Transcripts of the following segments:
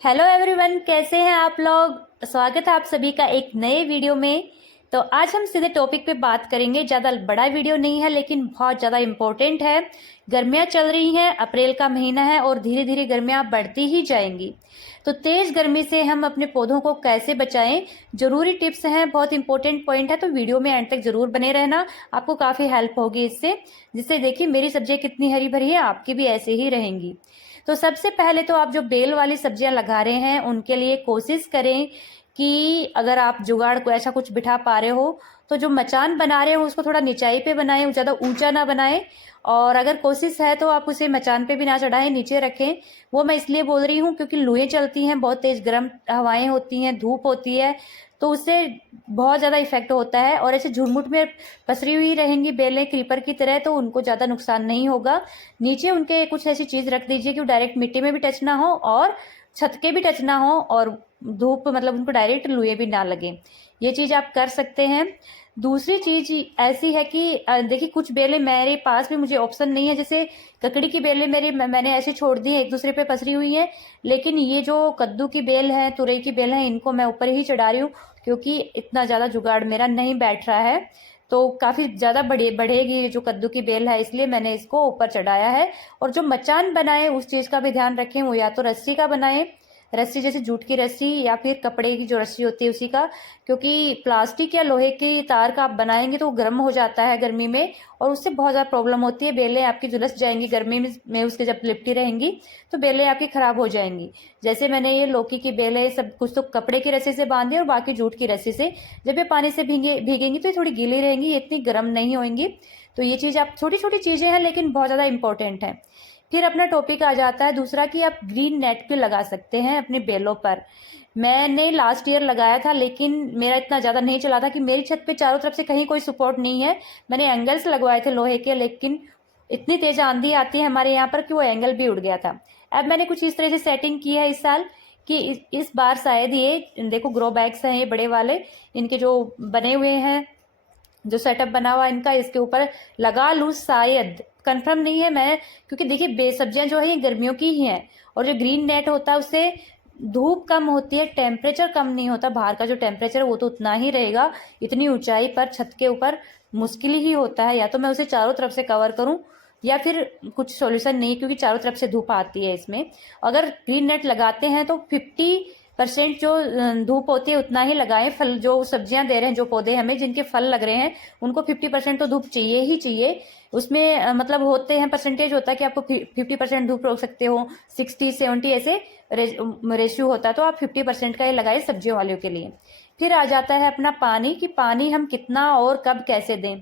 Hello everyone, कैसे हैं आप लोग। स्वागत है आप सभी का एक नए वीडियो में। तो आज हम सीधे टॉपिक पे बात करेंगे। ज़्यादा बड़ा वीडियो नहीं है लेकिन बहुत ज़्यादा इम्पोर्टेंट है। गर्मियाँ चल रही हैं, अप्रैल का महीना है और धीरे धीरे गर्मियाँ बढ़ती ही जाएंगी। तो तेज़ गर्मी से हम अपने पौधों को कैसे बचाएं, ज़रूरी टिप्स हैं, बहुत इंपॉर्टेंट पॉइंट है। तो वीडियो में एंड तक ज़रूर बने रहना, आपको काफ़ी हेल्प होगी इससे। जिससे देखिए मेरी सब्जियाँ कितनी हरी भरी है, आपकी भी ऐसे ही रहेंगी। तो सबसे पहले तो आप जो बेल वाली सब्जियां लगा रहे हैं उनके लिए कोशिश करें कि अगर आप जुगाड़ को ऐसा कुछ बिठा पा रहे हो तो जो मचान बना रहे हो उसको थोड़ा निचाई पे बनाएं, ज़्यादा ऊंचा ना बनाएं। और अगर कोशिश है तो आप उसे मचान पे भी ना चढ़ाएं, नीचे रखें। वो मैं इसलिए बोल रही हूँ क्योंकि लुएं चलती हैं, बहुत तेज गर्म हवाएं होती हैं, धूप होती है, तो उससे बहुत ज़्यादा इफेक्ट होता है। और ऐसे झुरमुट में पसरी हुई रहेंगी बेलें क्रीपर की तरह, तो उनको ज़्यादा नुकसान नहीं होगा। नीचे उनके कुछ ऐसी चीज़ रख दीजिए कि वो डायरेक्ट मिट्टी में भी टच ना हो और छत के भी टच ना हो, और धूप मतलब उनको डायरेक्ट लुए भी ना लगे। ये चीज़ आप कर सकते हैं। दूसरी चीज़ ऐसी है कि देखिए कुछ बेलें मेरे पास भी मुझे ऑप्शन नहीं है, जैसे ककड़ी की बेलें मैंने ऐसे छोड़ दी है, एक दूसरे पे पसरी हुई हैं। लेकिन ये जो कद्दू की बेल है, तुरई की बेल है, इनको मैं ऊपर ही चढ़ा रही हूँ क्योंकि इतना ज़्यादा जुगाड़ मेरा नहीं बैठ रहा है। तो काफ़ी ज़्यादा बढ़ेगी जो कद्दू की बेल है, इसलिए मैंने इसको ऊपर चढ़ाया है। और जो मचान बनाए उस चीज़ का भी ध्यान रखें, वो या तो रस्सी का बनाएं, रस्सी जैसे जूट की रस्सी या फिर कपड़े की जो रस्सी होती है उसी का। क्योंकि प्लास्टिक या लोहे की तार का आप बनाएंगे तो वो गर्म हो जाता है गर्मी में, और उससे बहुत ज़्यादा प्रॉब्लम होती है। बेलें आपकी झुलस जाएंगी गर्मी में उसके जब लिपटी रहेंगी तो बेलें आपकी खराब हो जाएंगी। जैसे मैंने ये लौकी की बेलें सब कुछ तो कपड़े की रस्सी से बांधी और बाकी जूट की रस्सी से। जब ये पानी से भीगेंगी तो ये थोड़ी गीली रहेंगी, ये इतनी गर्म नहीं होंगी। तो ये चीज़ आप, छोटी छोटी चीज़ें हैं लेकिन बहुत ज़्यादा इंपॉर्टेंट है। फिर अपना टॉपिक आ जाता है दूसरा कि आप ग्रीन नेट भी लगा सकते हैं अपने बेलों पर। मैंने लास्ट ईयर लगाया था लेकिन मेरा इतना ज़्यादा नहीं चला था कि मेरी छत पे चारों तरफ से कहीं कोई सपोर्ट नहीं है। मैंने एंगल्स लगवाए थे लोहे के, लेकिन इतनी तेज आंधी आती है हमारे यहाँ पर कि वो एंगल भी उड़ गया था। अब मैंने कुछ इस तरह से सेटिंग की है इस साल कि इस बार शायद ये देखो ग्रो बैग्स हैं ये बड़े वाले, इनके जो बने हुए हैं, जो सेटअप बना हुआ इनका, इसके ऊपर लगा लूँ शायद, कंफर्म नहीं है मैं। क्योंकि देखिए बेसब्जियां जो है ये गर्मियों की ही हैं, और जो ग्रीन नेट होता है उससे धूप कम होती है, टेम्परेचर कम नहीं होता। बाहर का जो टेम्परेचर है वो तो उतना ही रहेगा। इतनी ऊंचाई पर छत के ऊपर मुश्किल ही होता है, या तो मैं उसे चारों तरफ से कवर करूं या फिर कुछ सॉल्यूशन नहीं, क्योंकि चारों तरफ से धूप आती है इसमें। अगर ग्रीन नेट लगाते हैं तो 50% जो धूप होती है उतना ही लगाएं। फल जो सब्जियां दे रहे हैं, जो पौधे हमें जिनके फल लग रहे हैं, उनको 50% तो धूप चाहिए ही चाहिए। उसमें मतलब होते हैं परसेंटेज होता है कि आपको 50% धूप रोक सकते हो, 60-70 ऐसे रेशियो होता है। तो आप 50% का ही लगाए सब्जियों वालों के लिए। फिर आ जाता है अपना पानी, कि पानी हम कितना और कब कैसे दें।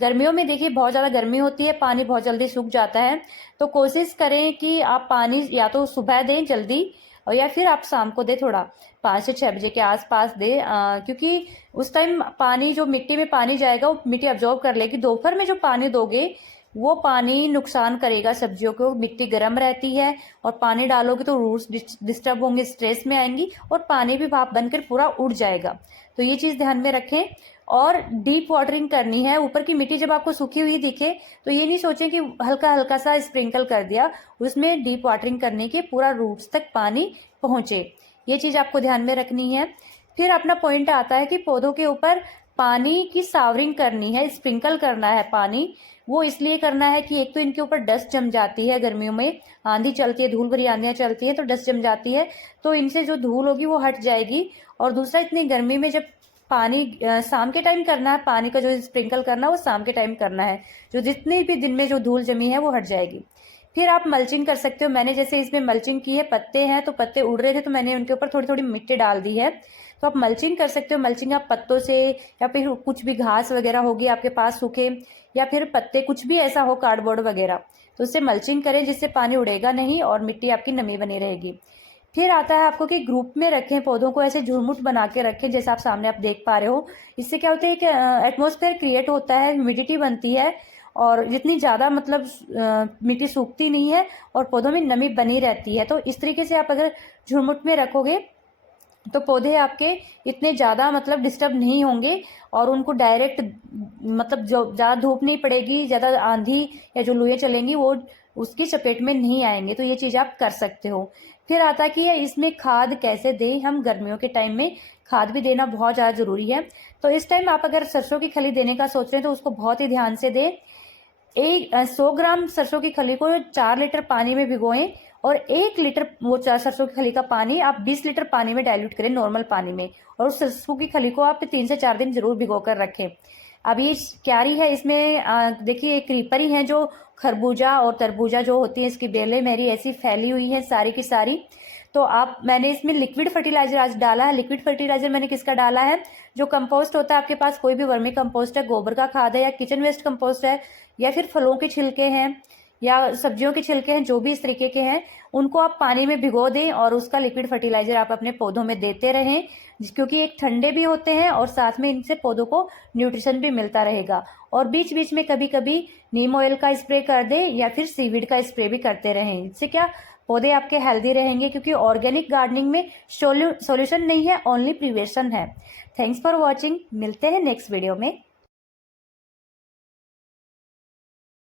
गर्मियों में देखिए बहुत ज़्यादा गर्मी होती है, पानी बहुत जल्दी सूख जाता है। तो कोशिश करें कि आप पानी या तो सुबह दें जल्दी, और या फिर आप शाम को दें, थोड़ा 5 से 6 बजे के आसपास दें। क्योंकि उस टाइम पानी, जो मिट्टी में पानी जाएगा वो मिट्टी अब्जॉर्ब कर लेगी। दोपहर में जो पानी दोगे वो पानी नुकसान करेगा सब्जियों को, मिट्टी गर्म रहती है और पानी डालोगे तो रूट्स डिस्टर्ब होंगे, स्ट्रेस में आएंगी और पानी भी भाप बनकर पूरा उड़ जाएगा। तो ये चीज़ ध्यान में रखें। और डीप वाटरिंग करनी है। ऊपर की मिट्टी जब आपको सूखी हुई दिखे तो ये नहीं सोचें कि हल्का हल्का सा स्प्रिंकल कर दिया, उसमें डीप वाटरिंग करने के पूरा रूट्स तक पानी पहुंचे। ये चीज़ आपको ध्यान में रखनी है। फिर अपना पॉइंट आता है कि पौधों के ऊपर पानी की सावरिंग करनी है, स्प्रिंकल करना है पानी। वो इसलिए करना है कि एक तो इनके ऊपर डस्ट जम जाती है, गर्मियों में आंधी चलती है, धूल भरी आंधियां चलती है तो डस्ट जम जाती है, तो इनसे जो धूल होगी वो हट जाएगी। और दूसरा, इतनी गर्मी में जब पानी शाम के टाइम करना है, पानी का जो स्प्रिंकल करना है वो शाम के टाइम करना है, जो जितनी भी दिन में जो धूल जमी है वो हट जाएगी। फिर आप मल्चिंग कर सकते हो। मैंने जैसे इसमें मल्चिंग की है, पत्ते हैं तो पत्ते उड़ रहे थे तो मैंने उनके ऊपर थोड़ी थोड़ी मिट्टी डाल दी है। तो आप मल्चिंग कर सकते हो। मल्चिंग आप पत्तों से, या फिर कुछ भी घास वगैरह होगी आपके पास सूखे, या फिर पत्ते कुछ भी ऐसा हो, कार्डबोर्ड वगैरह, तो उससे मल्चिंग करें जिससे पानी उड़ेगा नहीं और मिट्टी आपकी नमी बनी रहेगी। फिर आता है आपको कि ग्रुप में रखें पौधों को, ऐसे झुरमुट बना के रखें जैसे आप सामने आप देख पा रहे हो। इससे क्या होता है कि एटमॉस्फेयर क्रिएट होता है, ह्यूमिडिटी बनती है, और जितनी ज़्यादा मतलब मिट्टी सूखती नहीं है और पौधों में नमी बनी रहती है। तो इस तरीके से आप अगर झुरमुट में रखोगे तो पौधे आपके इतने ज़्यादा मतलब डिस्टर्ब नहीं होंगे, और उनको डायरेक्ट मतलब जो ज़्यादा धूप नहीं पड़ेगी, ज़्यादा आंधी या जो लुएं चलेंगी वो उसकी चपेट में नहीं आएंगे। तो ये चीज़ आप कर सकते हो। फिर आता कि इसमें खाद कैसे दें। हम गर्मियों के टाइम में खाद भी देना बहुत ज़्यादा ज़रूरी है। तो इस टाइम आप अगर सरसों की खली देने का सोच रहे हैं तो उसको बहुत ही ध्यान से दें। 100 ग्राम सरसों की खली को 4 लीटर पानी में भिगोएं और 1 लीटर वो सरसों की खली का पानी आप 20 लीटर पानी में डाइल्यूट करें, नॉर्मल पानी में। और उस सरसों की खली को आप 3 से 4 दिन जरूर भिगो कर रखें। अब ये क्यारी है, इसमें देखिए क्रीपर ही है जो खरबूजा और तरबूजा जो होती है इसकी बेलें मेरी ऐसी फैली हुई है सारी की सारी। तो मैंने इसमें लिक्विड फर्टिलाइजर आज डाला है। लिक्विड फर्टिलाइजर मैंने किसका डाला है, जो कंपोस्ट होता है आपके पास, कोई भी वर्मी कंपोस्ट है, गोबर का खाद है या किचन वेस्ट कंपोस्ट है या फिर फलों के छिलके हैं या सब्जियों के छिलके हैं, जो भी इस तरीके के हैं, उनको आप पानी में भिगो दें और उसका लिक्विड फर्टिलाइजर आप अपने पौधों में देते रहें, क्योंकि एक ठंडे भी होते हैं और साथ में इनसे पौधों को न्यूट्रिशन भी मिलता रहेगा। और बीच बीच में कभी कभी नीम ऑयल का स्प्रे कर दें या फिर सीवीड का स्प्रे भी करते रहें। इससे क्या पौधे आपके हेल्दी रहेंगे, क्योंकि ऑर्गेनिक गार्डनिंग में सॉल्यूशन नहीं है, ओनली प्रिवेशन है। Thanks for watching. मिलते हैं नेक्स्ट वीडियो में।